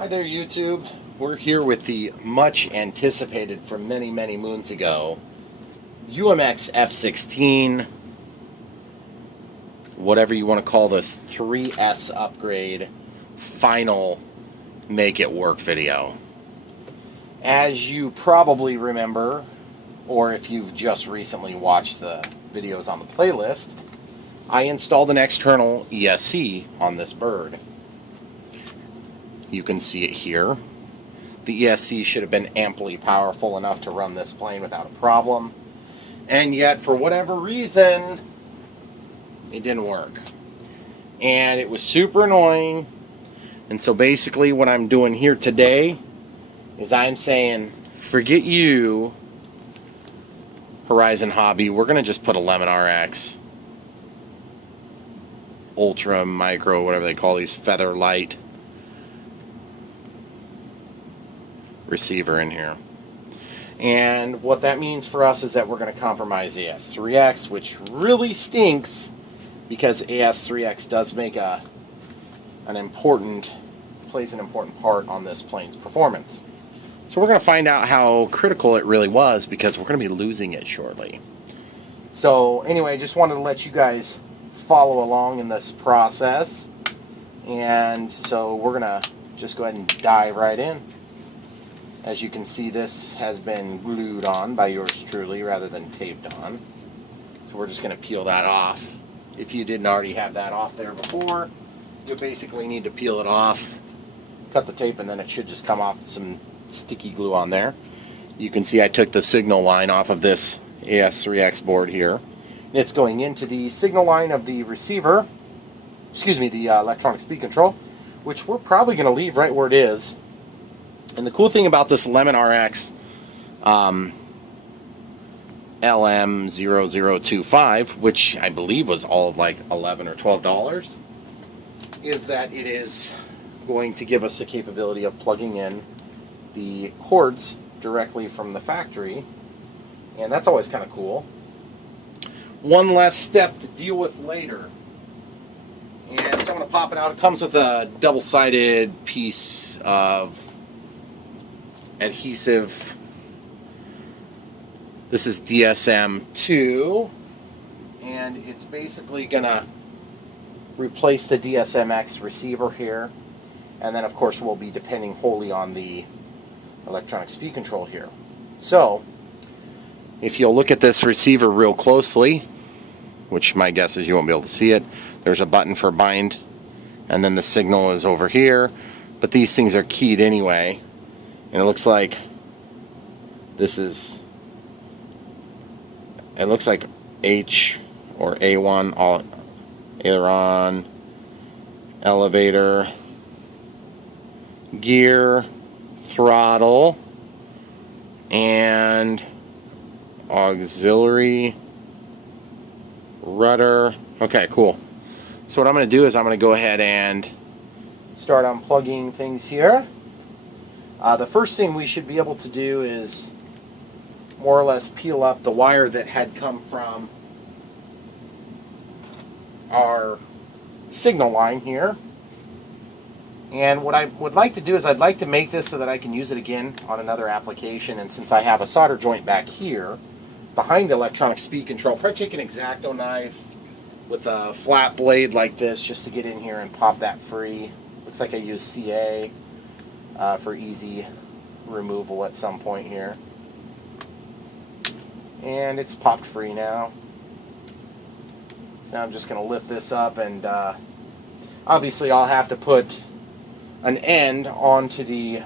Hi there, YouTube. We're here with the much anticipated from many, many moons ago UMX F16, whatever you want to call this, 3S upgrade, final make it work video. As you probably remember, or if you've just recently watched the videos on the playlist, I installed an external ESC on this bird. You can see it here. The ESC should have been amply powerful enough to run this plane without a problem. And yet, for whatever reason, it didn't work. And it was super annoying. And so basically what I'm doing here today is I'm saying, forget you, Horizon Hobby. We're going to just put a Lemon RX, Ultra, Micro, whatever they call these, Feather Light receiver in here. And what that means for us is that we're going to compromise AS3X, which really stinks because AS3X does make plays an important part on this plane's performance. So we're going to find out how critical it really was, because we're going to be losing it shortly. So anyway, I just wanted to let you guys follow along in this process. And so we're going to just go ahead and dive right in. As you can see, this has been glued on by yours truly rather than taped on. So we're just going to peel that off. If you didn't already have that off there before, you basically need to peel it off, cut the tape, and then it should just come off with some sticky glue on there. You can see I took the signal line off of this AS3X board here. And it's going into the signal line of the receiver, the electronic speed control, which we're probably going to leave right where it is. And the cool thing about this Lemon RX LM0025, which I believe was all of like $11 or $12, is that it is going to give us the capability of plugging in the cords directly from the factory, and that's always kind of cool. One less step to deal with later. And so I'm going to pop it out. It comes with a double-sided piece of adhesive. This is DSM-2, and it's basically gonna replace the DSM-X receiver here, and then of course we'll be depending wholly on the electronic speed control here. So if you'll look at this receiver real closely, which my guess is you won't be able to see it, there's a button for bind, and then the signal is over here, but these things are keyed anyway. And it looks like this is, it looks like H or A1, all aileron, elevator, gear, throttle, and auxiliary, rudder. Okay, cool. So what I'm going to do is I'm going to go ahead and start unplugging things here. The first thing we should be able to do is more or less peel up the wire that had come from our signal line here. And what I would like to do is I'd like to make this so that I can use it again on another application. And since I have a solder joint back here behind the electronic speed control, probably take an X-Acto knife with a flat blade like this just to get in here and pop that free. Looks like I use CA. For easy removal at some point here. And it's popped free now. So now I'm just going to lift this up, and obviously I'll have to put an end onto the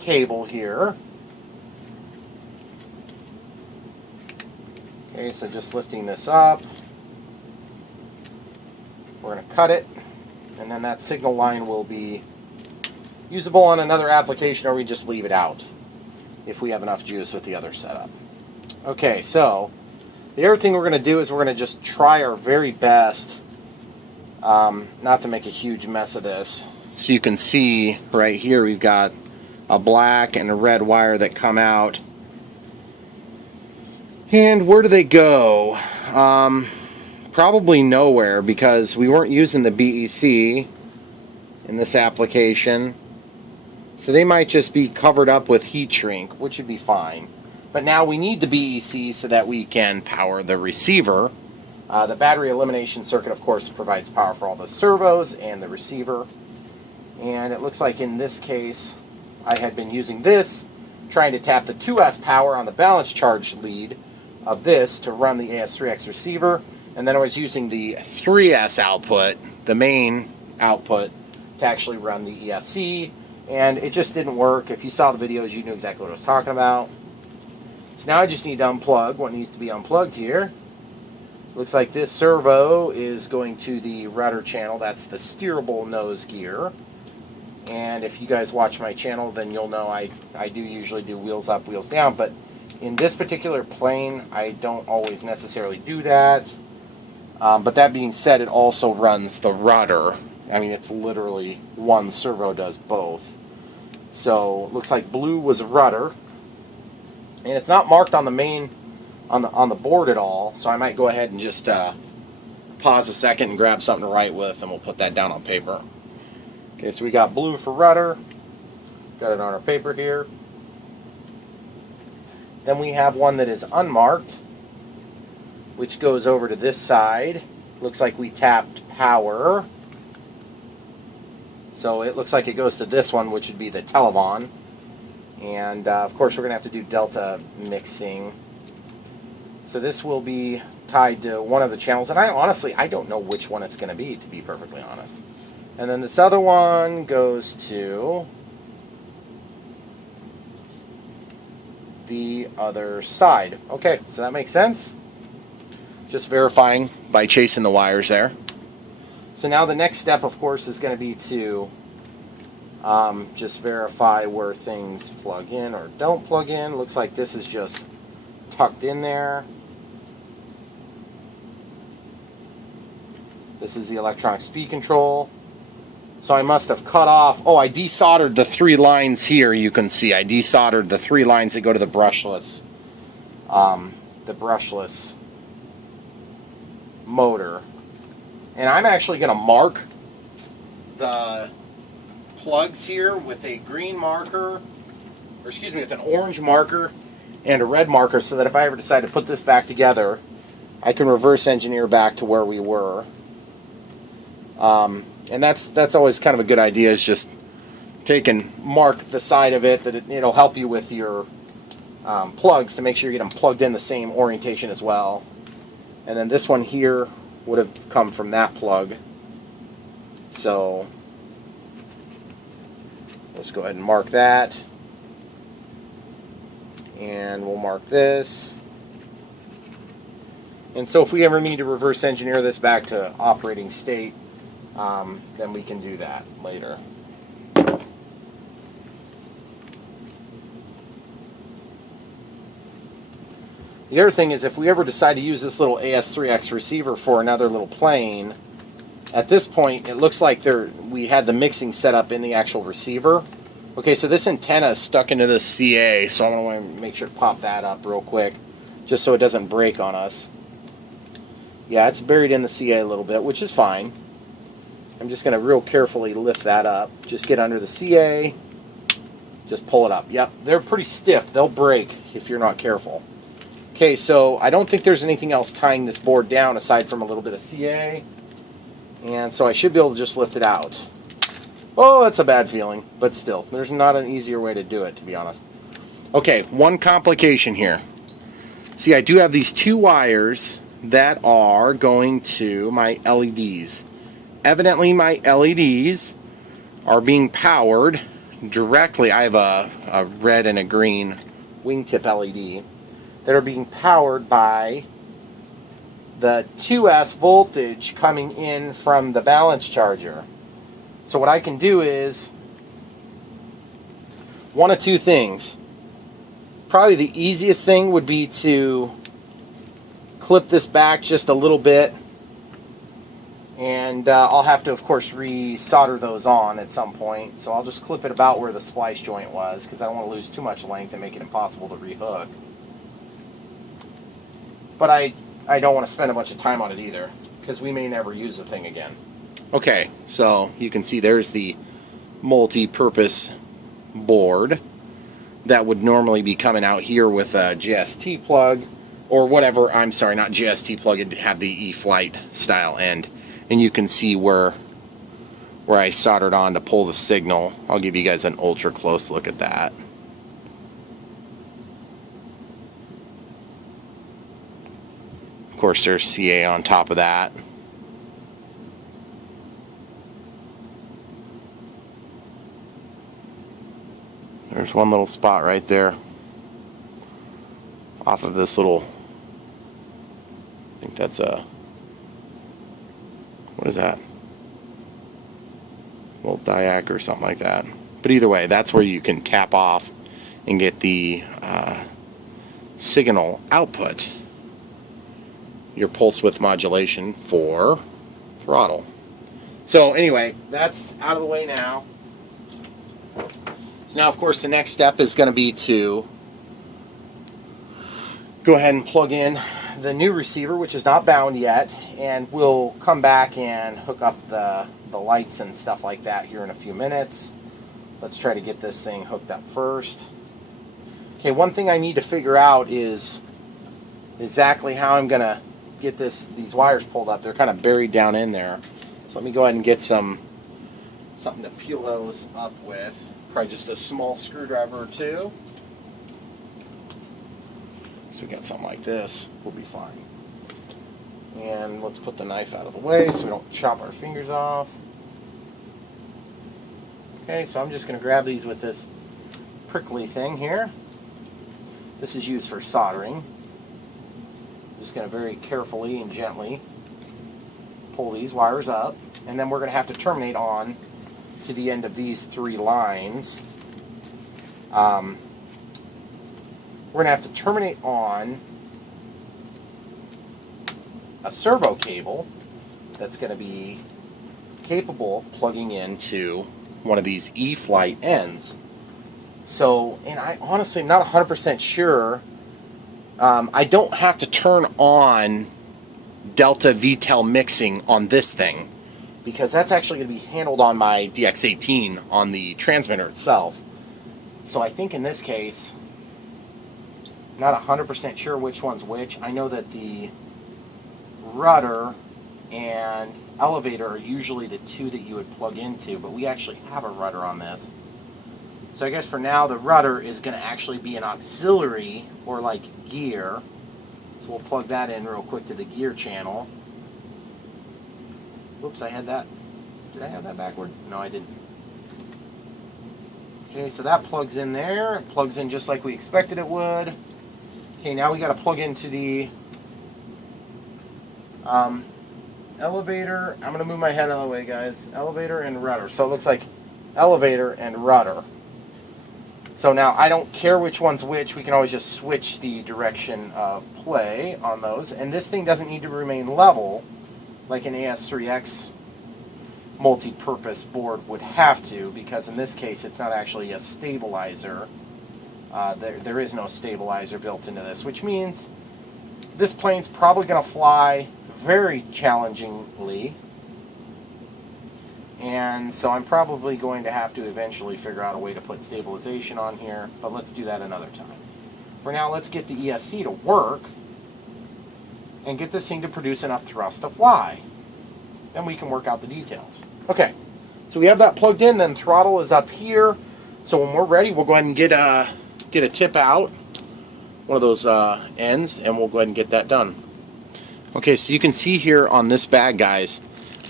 cable here. Okay, so just lifting this up. We're going to cut it, and then that signal line will be usable on another application, or we just leave it out if we have enough juice with the other setup. Okay, so the other thing we're going to do is we're going to just try our very best not to make a huge mess of this. So you can see right here we've got a black and a red wire that come out. And where do they go? Probably nowhere, because we weren't using the BEC in this application. So they might just be covered up with heat shrink, which would be fine. But now we need the BEC so that we can power the receiver. The battery elimination circuit, of course, provides power for all the servos and the receiver. And it looks like in this case, I had been using this, trying to tap the 2S power on the balance charge lead of this to run the AS3X receiver. And then I was using the 3S output, the main output, to actually run the ESC. And it just didn't work. If you saw the videos, you knew exactly what I was talking about. So now I just need to unplug what needs to be unplugged here. Looks like this servo is going to the rudder channel. That's the steerable nose gear. And if you guys watch my channel, then you'll know I do usually do wheels up, wheels down. But in this particular plane, I don't always necessarily do that. But that being said, it also runs the rudder. I mean, it's literally one servo does both. So, looks like blue was a rudder. And it's not marked on the main, on the board at all. So I might go ahead and just pause a second and grab something to write with, and we'll put that down on paper. Okay, so we got blue for rudder. Got it on our paper here. Then we have one that is unmarked, which goes over to this side. Looks like we tapped power. So it looks like it goes to this one, which would be the Televon. And of course we're going to have to do delta mixing. So this will be tied to one of the channels. And I don't know which one it's going to be perfectly honest. And then this other one goes to the other side. Okay, so that makes sense. Just verifying by chasing the wires there. So now the next step, of course, is going to be to just verify where things plug in or don't plug in. Looks like this is just tucked in there. This is the electronic speed control. So I must have cut off, oh, I desoldered the 3 lines here, you can see. I desoldered the 3 lines that go to the brushless motor. And I'm actually going to mark the plugs here with a green marker, or excuse me, with an orange marker and a red marker, so that if I ever decide to put this back together, I can reverse engineer back to where we were. And that's always kind of a good idea, is just take and mark the side of it, that it'll help you with your plugs to make sure you get them plugged in the same orientation as well. And then this one here would have come from that plug. So let's go ahead and mark that. And we'll mark this. And so if we ever need to reverse engineer this back to operating state, then we can do that later. The other thing is, if we ever decide to use this little AS3X receiver for another little plane, at this point it looks like we had the mixing set up in the actual receiver. Okay, so this antenna is stuck into this CA, so I'm going to want to make sure to pop that up real quick, just so it doesn't break on us. Yeah, it's buried in the CA a little bit, which is fine. I'm just going to real carefully lift that up. Just get under the CA, just pull it up. Yep, they're pretty stiff. They'll break if you're not careful. Okay, so I don't think there's anything else tying this board down aside from a little bit of CA. And so I should be able to just lift it out. Oh, that's a bad feeling, but still, there's not an easier way to do it, to be honest. Okay, one complication here. See, I do have these 2 wires that are going to my LEDs. Evidently, my LEDs are being powered directly. I have a red and a green wingtip LED that are being powered by the 2S voltage coming in from the balance charger. So what I can do is one of 2 things. Probably the easiest thing would be to clip this back just a little bit, and I'll have to, of course, re-solder those on at some point. So I'll just clip it about where the splice joint was, because I don't want to lose too much length and make it impossible to rehook. But I don't want to spend a bunch of time on it either, because we may never use the thing again. Okay, so you can see there's the multi-purpose board that would normally be coming out here with a GST plug or whatever. I'm sorry, not GST plug, it'd have the E-Flight style end. And you can see where I soldered on to pull the signal. I'll give you guys an ultra close look at that. Of course, there's CA on top of that. There's one little spot right there off of this little, I think that's a, what is that? A little diac or something like that. But either way, that's where you can tap off and get the signal output, your pulse width modulation for throttle. So anyway, that's out of the way now. So now, of course, the next step is going to be to go ahead and plug in the new receiver, which is not bound yet, and we'll come back and hook up the lights and stuff like that here in a few minutes. Let's try to get this thing hooked up first. Okay, one thing I need to figure out is exactly how I'm going to get these wires pulled up. They're kind of buried down in there. So let me go ahead and get something to peel those up with. Probably just a small screwdriver or two. So we got something like this, we'll be fine. And let's put the knife out of the way so we don't chop our fingers off. Okay, so I'm just going to grab these with this prickly thing here. This is used for soldering. Just going to very carefully and gently pull these wires up, and then we're going to have to terminate on to the end of these 3 lines. We're going to have to terminate on a servo cable that's going to be capable of plugging into one of these E-Flight ends. So, and I honestly am not 100% sure. I don't have to turn on Delta VTEL mixing on this thing, because that's actually going to be handled on my DX18 on the transmitter itself. So I think in this case, not 100% sure which one's which. I know that the rudder and elevator are usually the 2 that you would plug into, but we actually have a rudder on this. So I guess for now the rudder is going to actually be an auxiliary, or like gear. So we'll plug that in real quick to the gear channel. Whoops, I had that. Did I have that backward? No, I didn't. Okay, so that plugs in there. It plugs in just like we expected it would. Okay, now we got to plug into the elevator. I'm going to move my head out of the way, guys. Elevator and rudder. So it looks like elevator and rudder. So now I don't care which one's which. We can always just switch the direction of play on those. And this thing doesn't need to remain level like an AS3X multi-purpose board would have to, because in this case it's not actually a stabilizer. There is no stabilizer built into this, which means this plane's probably going to fly very challengingly, and so I'm probably going to have to eventually figure out a way to put stabilization on here, but let's do that another time. For now, let's get the ESC to work and get this thing to produce enough thrust to fly. Then we can work out the details. Okay, so we have that plugged in, then throttle is up here. So when we're ready, we'll go ahead and get a tip out, one of those ends, and we'll go ahead and get that done. Okay, so you can see here on this bag, guys,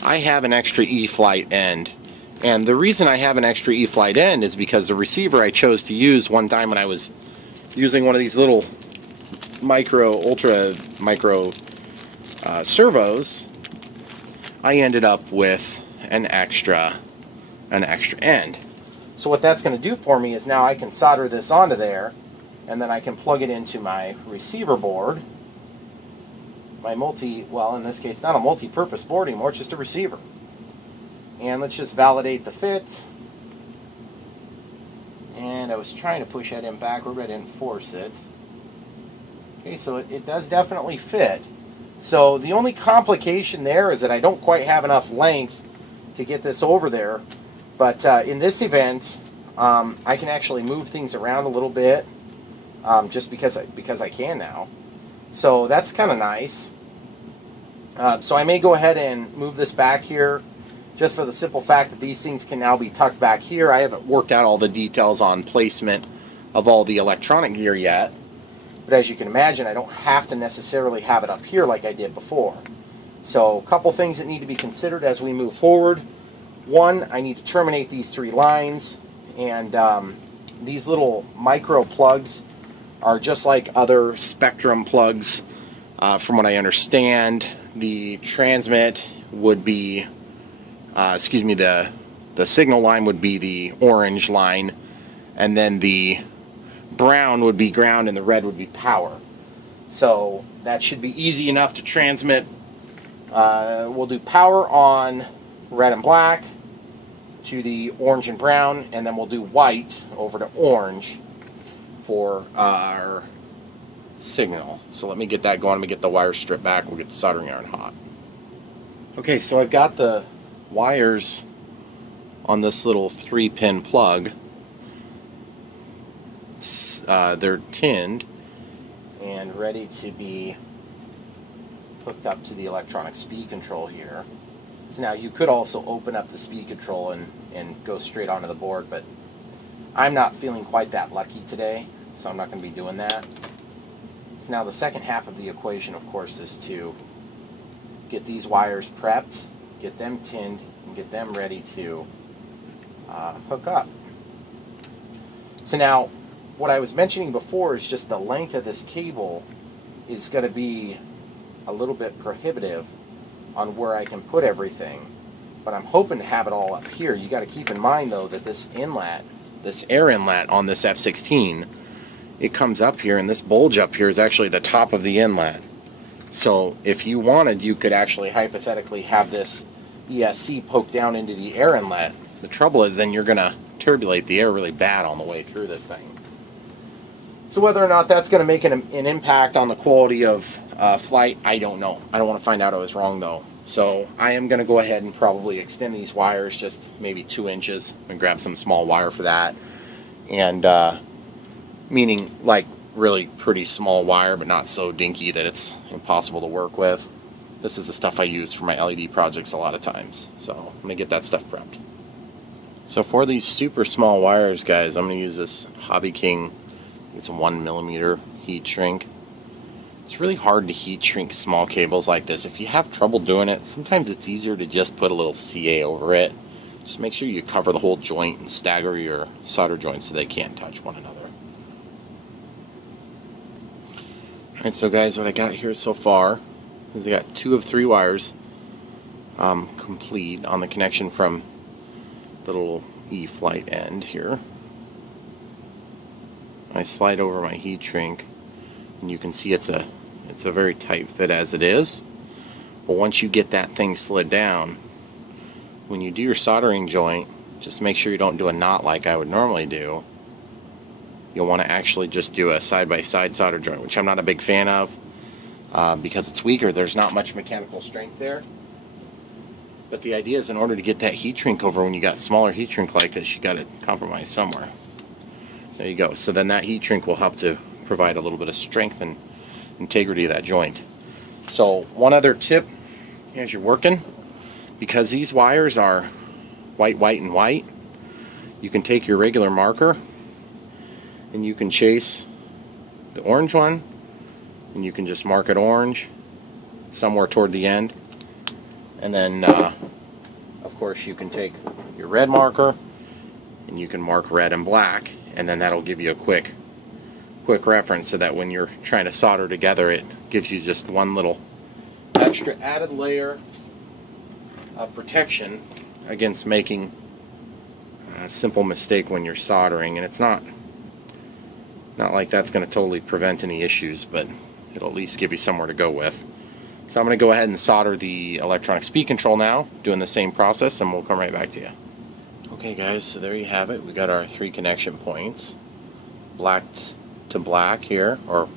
I have an extra E-Flight end. And the reason I have an extra E-Flight end is because the receiver I chose to use one time when I was using one of these little ultra micro servos, I ended up with an extra end. So what that's going to do for me is now I can solder this onto there, and then I can plug it into my receiver board. Well, in this case, not a multi-purpose board anymore, it's just a receiver. And let's just validate the fit. And I was trying to push that in backward, but I didn't force it. Okay, so it does definitely fit. So the only complication there is that I don't quite have enough length to get this over there. But in this event, I can actually move things around a little bit just because I can now. So that's kind of nice. So I may go ahead and move this back here just for the simple fact that these things can now be tucked back here. I haven't worked out all the details on placement of all the electronic gear yet, but as you can imagine, I don't have to necessarily have it up here like I did before. So a couple things that need to be considered as we move forward. One, I need to terminate these 3 lines, and these little micro plugs are just like other Spectrum plugs. From what I understand, the transmit would be, the signal line would be the orange line, and then the brown would be ground and the red would be power. So that should be easy enough to transmit. We'll do power on red and black to the orange and brown, and then we'll do white over to orange for our signal. So let me get that going. Let me get the wire stripped back. We'll get the soldering iron hot. Okay, so I've got the wires on this little 3-pin plug. They're tinned and ready to be hooked up to the electronic speed control here. So now you could also open up the speed control and go straight onto the board, but I'm not feeling quite that lucky today, so I'm not going to be doing that. So now the second half of the equation, of course, is to get these wires prepped, get them tinned, and get them ready to hook up. So now, what I was mentioning before is just the length of this cable is going to be a little bit prohibitive on where I can put everything, but I'm hoping to have it all up here. You got to keep in mind though that this inlet, this air inlet on this F16, it comes up here, and this bulge up here is actually the top of the inlet. So if you wanted, you could actually hypothetically have this ESC poke down into the air inlet. The trouble is then you're going to turbulate the air really bad on the way through this thing. So whether or not that's going to make an impact on the quality of flight, I don't know. I don't want to find out I was wrong though. So I am going to go ahead and probably extend these wires just maybe 2 inches and grab some small wire for that. And meaning like really pretty small wire, but not so dinky that it's impossible to work with. This is the stuff I use for my LED projects a lot of times. So I'm going to get that stuff prepped. So for these super small wires, guys, I'm going to use this Hobby King. It's a 1mm heat shrink. It's really hard to heat shrink small cables like this. If you have trouble doing it, sometimes it's easier to just put a little CA over it. Just make sure you cover the whole joint and stagger your solder joints so they can't touch one another. Alright, so guys, what I got here so far is I got 2 of 3 wires complete on the connection from the little E-flight end here. I slide over my heat shrink, and you can see it's a very tight fit as it is. But once you get that thing slid down, when you do your soldering joint, just make sure you don't do a knot like I would normally do. You'll want to actually just do a side-by-side solder joint, which I'm not a big fan of because it's weaker. There's not much mechanical strength there. But the idea is in order to get that heat shrink over, when you got smaller heat shrink like this, you got to compromise somewhere. There you go. So then that heat shrink will help to provide a little bit of strength and integrity of that joint. So one other tip as you're working, because these wires are white, white, and white, you can take your regular marker and you can chase the orange one, and you can just mark it orange somewhere toward the end. And then, of course, you can take your red marker and you can mark red and black, and then that'll give you a quick reference so that when you're trying to solder together, it gives you just one little extra added layer of protection against making a simple mistake when you're soldering. And it's not like that's going to totally prevent any issues, but it'll at least give you somewhere to go with. So I'm going to go ahead and solder the electronic speed control now, doing the same process, and we'll come right back to you. Okay guys, so there you have it. We got our 3 connection points. Black to black here, or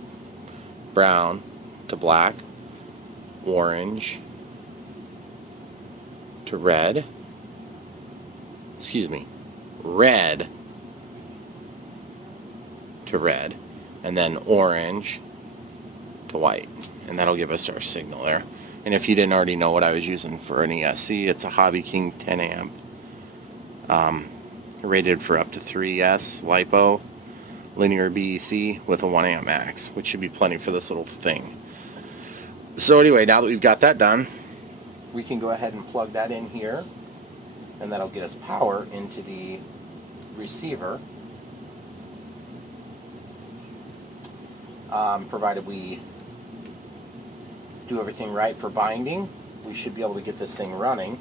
brown to black, orange to red, red to red, and then orange to white, and that'll give us our signal there. And if you didn't already know what I was using for an ESC, it's a Hobby King 10 amp, rated for up to 3S LiPo linear BEC with a 1 amp max, which should be plenty for this little thing. So anyway, now that we've got that done, we can go ahead and plug that in here, and that'll get us power into the receiver, provided we do everything right for binding. We should be able to get this thing running,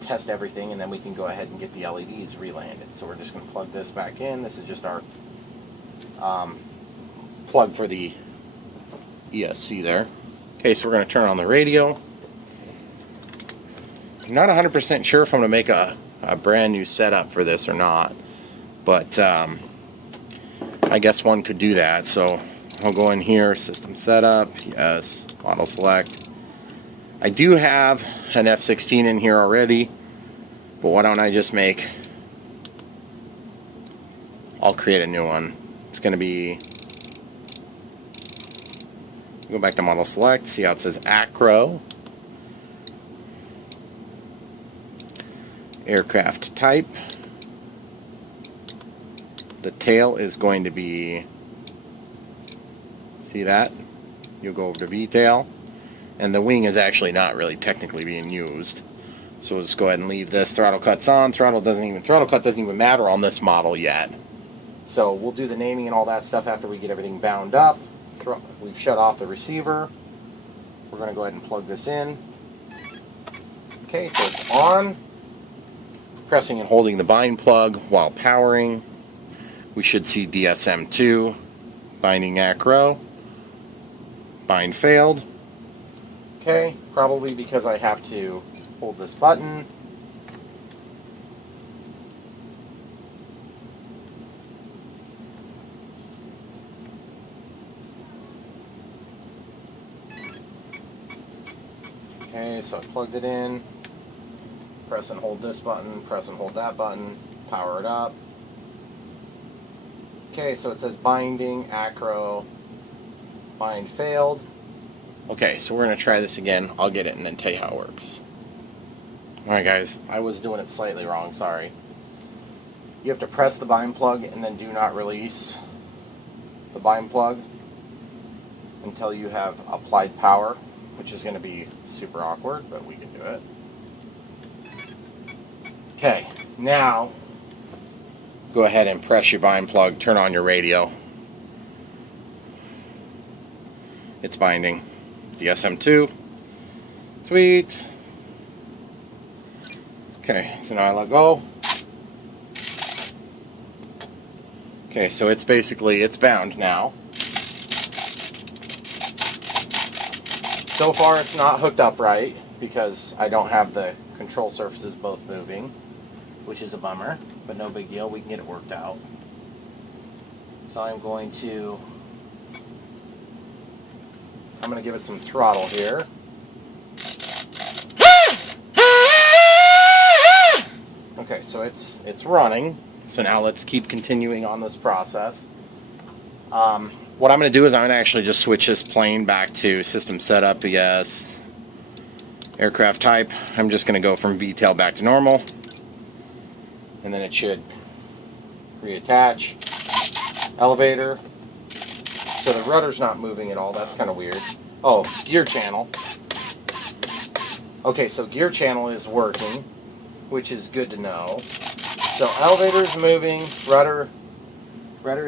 test everything, and then we can go ahead and get the LEDs relanded. So we're just going to plug this back in. This is just our plug for the ESC there. Okay, so we're going to turn on the radio. I'm not 100% sure if I'm going to make a brand new setup for this or not, but I guess one could do that. So I'll go in here, system setup, yes, model select. I do have an F16 in here already, but why don't I just I'll create a new one. It's going to be, go back to model select, see how it says acro, aircraft type. The tail is going to be, see that? You'll go over to V-tail, and the wing is actually not really technically being used. So we'll just go ahead and leave this. Throttle cut's on. Throttle cut doesn't even matter on this model yet. So we'll do the naming and all that stuff after we get everything bound up. We've shut off the receiver. We're going to go ahead and plug this in. Okay, so it's on. Pressing and holding the bind plug while powering. We should see DSM2, binding acro, bind failed. Okay, probably because I have to hold this button. Okay, so I plugged it in. Press and hold this button, press and hold that button, power it up. Okay, so it says binding, acro, bind failed. Okay, so we're going to try this again. I'll get it and then tell you how it works. Alright guys, I was doing it slightly wrong, sorry. You have to press the bind plug and then do not release the bind plug until you have applied power, which is going to be super awkward, but we can do it. Okay, now go ahead and press your bind plug, turn on your radio. It's binding. DSM2. Sweet. Okay, so now I let go. Okay, so it's bound now. So far it's not hooked up right because I don't have the control surfaces both moving, which is a bummer, but no big deal, we can get it worked out. So I'm going to give it some throttle here. Okay, so it's running. So now let's keep continuing on this process. What I'm going to do is I'm going to actually just switch this plane back to system setup, yes, aircraft type. I'm just going to go from V-tail back to normal, and then it should reattach. Elevator. So the rudder's not moving at all. That's kind of weird. Oh, gear channel. Okay, so gear channel is working, which is good to know. So elevator is moving. Rudder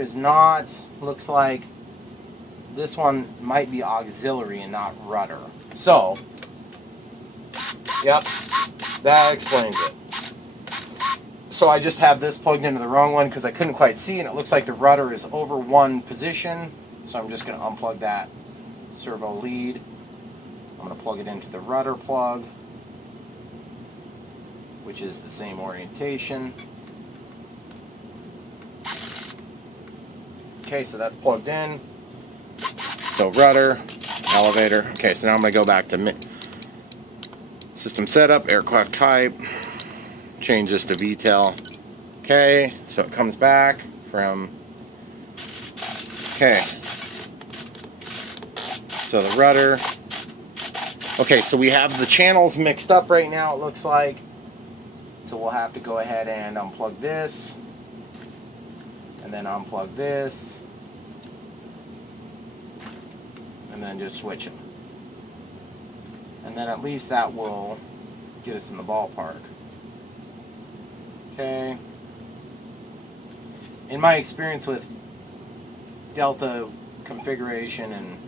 is not. Looks like this one might be auxiliary and not rudder. So, yep, that explains it. So I just have this plugged into the wrong one because I couldn't quite see, and it looks like the rudder is over one position. So I'm just going to unplug that servo lead. I'm going to plug it into the rudder plug, which is the same orientation. Okay, so that's plugged in. So rudder, elevator. Okay, so now I'm going to go back to system setup, aircraft type, change this to V-tail. Okay, so it comes back from Okay. So the rudder. Okay, so we have the channels mixed up right now, it looks like. So we'll have to go ahead and unplug this. And then unplug this. And then just switch them. And then at least that will get us in the ballpark. Okay. In my experience with Delta configuration and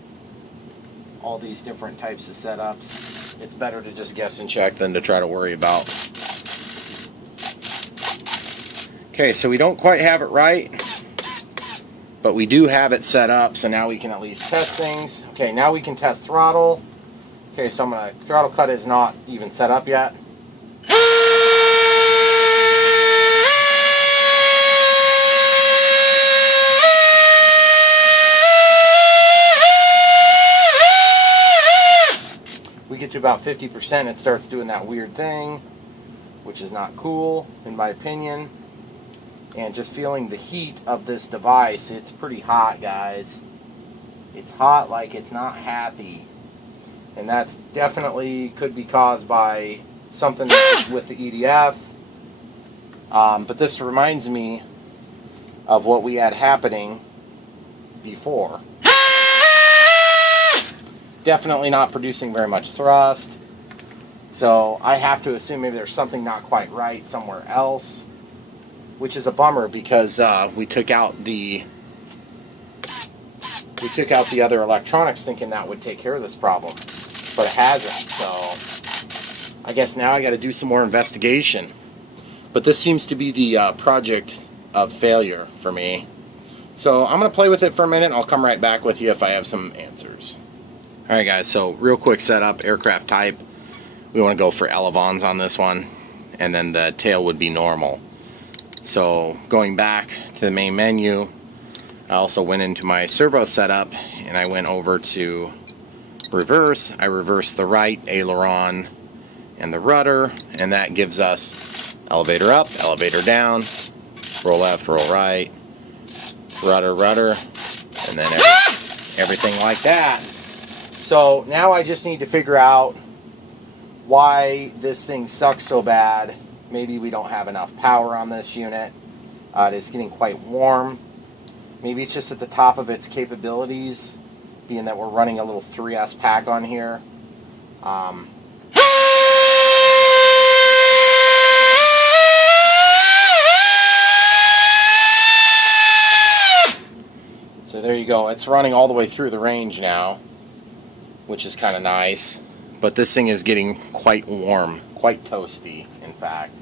all these different types of setups, it's better to just guess and check than to try to worry about. Okay, so we don't quite have it right, but we do have it set up, so now we can at least test things. Okay, now we can test throttle. Okay, so throttle cut is not even set up yet. We get to about 50%, it starts doing that weird thing, which is not cool, in my opinion. And just feeling the heat of this device, it's pretty hot, guys. It's hot like it's not happy. And that's definitely could be caused by something with the EDF. But this reminds me of what we had happening before. Definitely not producing very much thrust. So I have to assume maybe there's something not quite right somewhere else, which is a bummer because we took out the other electronics thinking that would take care of this problem, but it hasn't. So I guess now I got to do some more investigation. But this seems to be the project of failure for me. So I'm going to play with it for a minute. I'll come right back with you if I have some answers. Alright guys, so real quick setup, aircraft type. We want to go for elevons on this one, and then the tail would be normal. So going back to the main menu, I also went into my servo setup and I went over to reverse. I reversed the right aileron and the rudder, and that gives us elevator up, elevator down, roll left, roll right, rudder, rudder, and then everything like that. So now I just need to figure out why this thing sucks so bad. Maybe we don't have enough power on this unit. It is getting quite warm. Maybe it's just at the top of its capabilities, being that we're running a little 3S pack on here. So there you go. It's running all the way through the range now, which is kind of nice. But this thing is getting quite warm, quite toasty, in fact.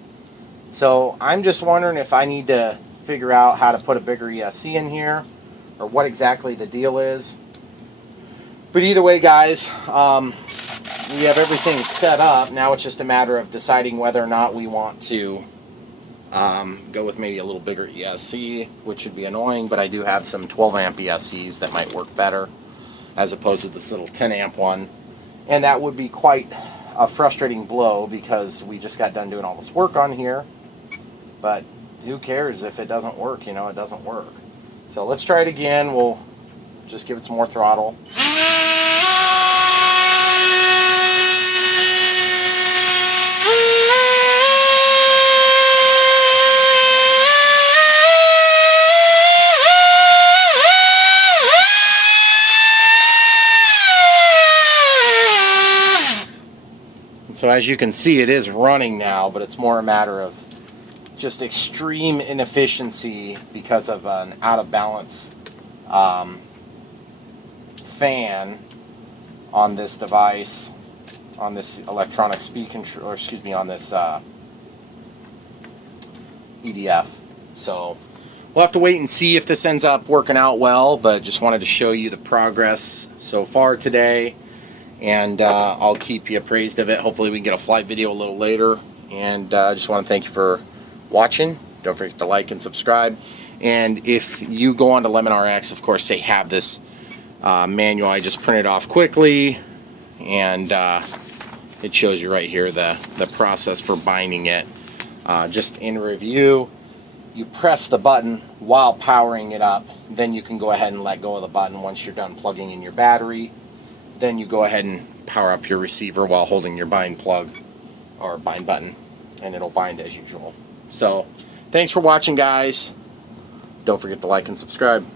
So I'm just wondering if I need to figure out how to put a bigger ESC in here, or what exactly the deal is. But either way, guys, we have everything set up. Now it's just a matter of deciding whether or not we want to go with maybe a little bigger ESC, which should be annoying, but I do have some 12 amp ESCs that might work better as opposed to this little 10 amp one. And that would be quite a frustrating blow because we just got done doing all this work on here. But who cares if it doesn't work? You know, it doesn't work. So let's try it again. We'll just give it some more throttle. So as you can see, it is running now, but it's more a matter of just extreme inefficiency because of an out of balance fan on this device, on this electronic speed control, or excuse me, on this EDF. So we'll have to wait and see if this ends up working out well, but just wanted to show you the progress so far today. And I'll keep you appraised of it. Hopefully we can get a flight video a little later. And I just want to thank you for watching. Don't forget to like and subscribe. And if you go on to Lemon RX, of course, they have this manual. I just printed off quickly. And it shows you right here the process for binding it. Just in review, you press the button while powering it up. Then you can go ahead and let go of the button once you're done plugging in your battery. Then you go ahead and power up your receiver while holding your bind plug or bind button, and it'll bind as usual. So thanks for watching, guys. Don't forget to like and subscribe.